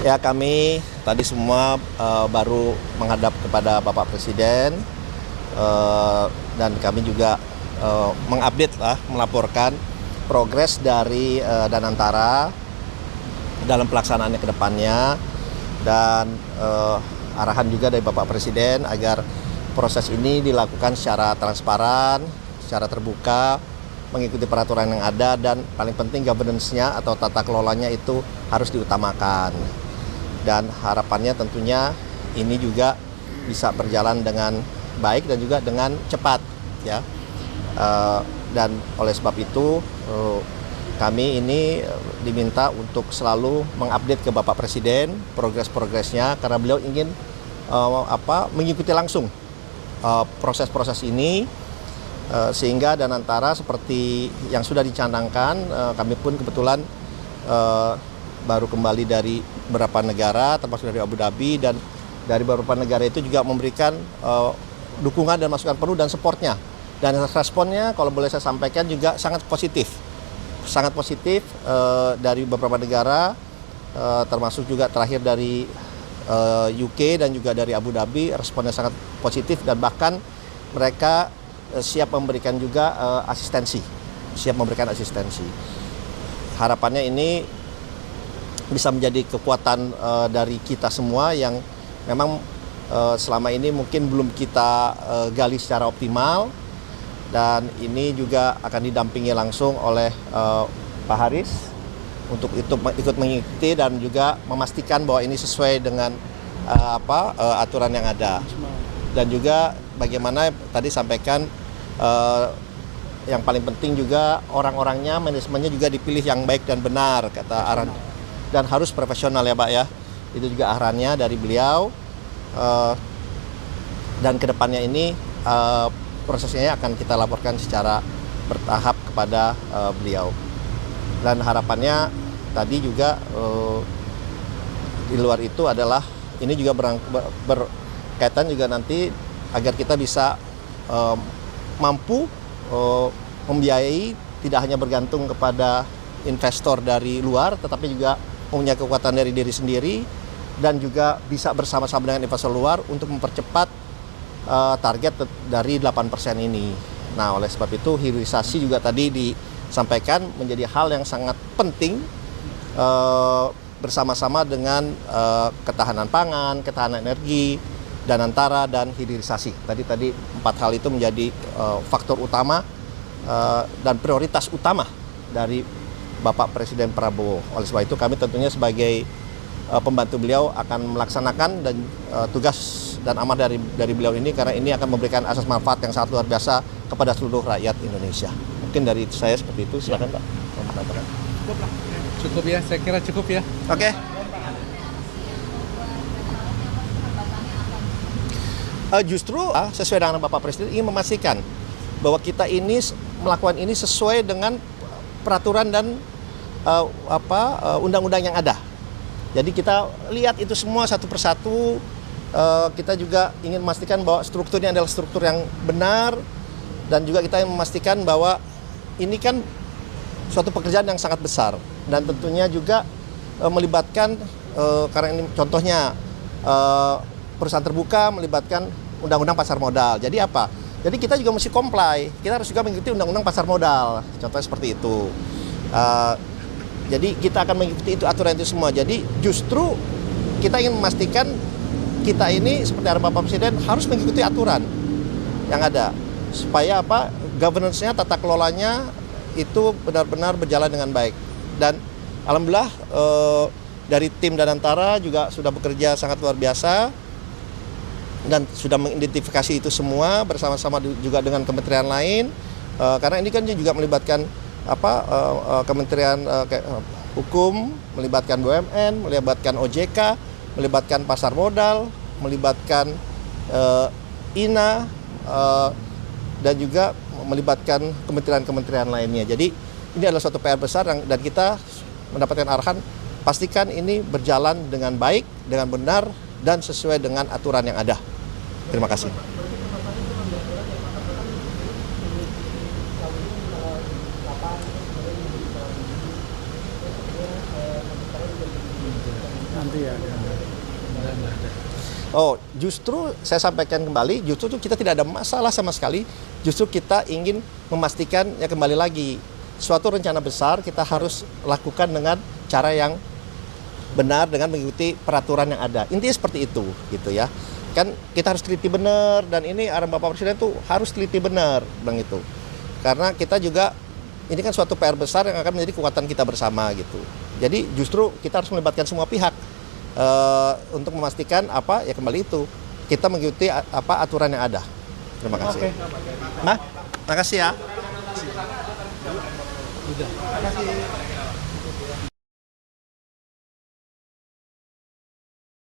Ya, kami tadi semua baru menghadap kepada Bapak Presiden dan kami juga mengupdate lah, melaporkan progres dari Danantara dalam pelaksanaannya ke depannya dan arahan juga dari Bapak Presiden agar proses ini dilakukan secara transparan, secara terbuka, mengikuti peraturan yang ada dan paling penting governance-nya atau tata kelolanya itu harus diutamakan. Dan harapannya tentunya ini juga bisa berjalan dengan baik dan juga dengan cepat ya. Dan oleh sebab itu kami ini diminta untuk selalu mengupdate ke Bapak Presiden progres-progresnya karena beliau ingin mengikuti langsung proses-proses ini sehingga Danantara seperti yang sudah dicanangkan, kami pun kebetulan baru kembali dari beberapa negara termasuk dari Abu Dhabi dan dari beberapa negara itu juga memberikan dukungan dan masukan penuh dan supportnya dan responnya kalau boleh saya sampaikan juga sangat positif dari beberapa negara termasuk juga terakhir dari UK dan juga dari Abu Dhabi responnya sangat positif dan bahkan mereka siap memberikan juga asistensi. Harapannya ini bisa menjadi kekuatan dari kita semua yang memang selama ini mungkin belum kita gali secara optimal dan ini juga akan didampingi langsung oleh Pak Haris untuk ikut mengikuti dan juga memastikan bahwa ini sesuai dengan aturan yang ada dan juga bagaimana tadi sampaikan yang paling penting juga orang-orangnya manajemennya juga dipilih yang baik dan benar kata arahan dan harus profesional ya Pak ya, itu juga arahannya dari beliau dan kedepannya ini prosesnya akan kita laporkan secara bertahap kepada beliau dan harapannya tadi juga di luar itu adalah ini juga berkaitan juga nanti agar kita bisa mampu membiayai tidak hanya bergantung kepada investor dari luar tetapi juga punya kekuatan dari diri sendiri dan juga bisa bersama-sama dengan investor luar untuk mempercepat target dari 8% ini. Nah, oleh sebab itu hilirisasi juga tadi disampaikan menjadi hal yang sangat penting bersama-sama dengan ketahanan pangan, ketahanan energi, Danantara dan hilirisasi. Tadi 4 hal itu menjadi faktor utama dan prioritas utama dari Bapak Presiden Prabowo. Oleh sebab itu kami tentunya sebagai pembantu beliau akan melaksanakan dan tugas dan amanah dari beliau ini karena ini akan memberikan asas manfaat yang sangat luar biasa kepada seluruh rakyat Indonesia. Mungkin dari saya seperti itu, silakan Pak. Cukup ya, saya kira cukup ya. Oke. Justru sesuai dengan Bapak Presiden ingin memastikan bahwa kita ini melakukan ini sesuai dengan peraturan dan undang-undang yang ada. Jadi kita lihat itu semua satu persatu. Kita juga ingin memastikan bahwa strukturnya adalah struktur yang benar dan juga kita ingin memastikan bahwa ini kan suatu pekerjaan yang sangat besar dan tentunya juga melibatkan karena ini contohnya perusahaan terbuka melibatkan undang-undang pasar modal. Jadi apa? Jadi kita juga mesti comply, kita harus juga mengikuti undang-undang pasar modal, contohnya seperti itu. Jadi kita akan mengikuti itu aturan itu semua. Jadi justru kita ingin memastikan kita ini seperti arahan Bapak Presiden harus mengikuti aturan yang ada. Supaya apa? Governance-nya, tata kelolanya itu benar-benar berjalan dengan baik. Dan alhamdulillah dari tim Danantara juga sudah bekerja sangat luar biasa. Dan sudah mengidentifikasi itu semua bersama-sama juga dengan kementerian lain karena ini kan juga melibatkan kementerian hukum, melibatkan BUMN, melibatkan OJK, melibatkan pasar modal, melibatkan INA dan juga melibatkan kementerian-kementerian lainnya. Jadi ini adalah suatu PR besar dan kita mendapatkan arahan pastikan ini berjalan dengan baik, dengan benar dan sesuai dengan aturan yang ada. Terima kasih. nanti ada. Oh, justru saya sampaikan kembali, justru kita tidak ada masalah sama sekali. Justru kita ingin memastikan ya kembali lagi suatu rencana besar kita harus lakukan dengan cara yang benar dengan mengikuti peraturan yang ada. Intinya seperti itu, gitu ya. Kan kita harus teliti benar dan ini arahan Bapak Presiden tuh harus teliti benar, Bang itu. Karena kita juga ini kan suatu PR besar yang akan menjadi kekuatan kita bersama gitu. Jadi justru kita harus melibatkan semua pihak. Untuk memastikan apa ya kembali itu kita mengikuti apa aturan yang ada. Terima kasih. Terima kasih ya. Terima kasih.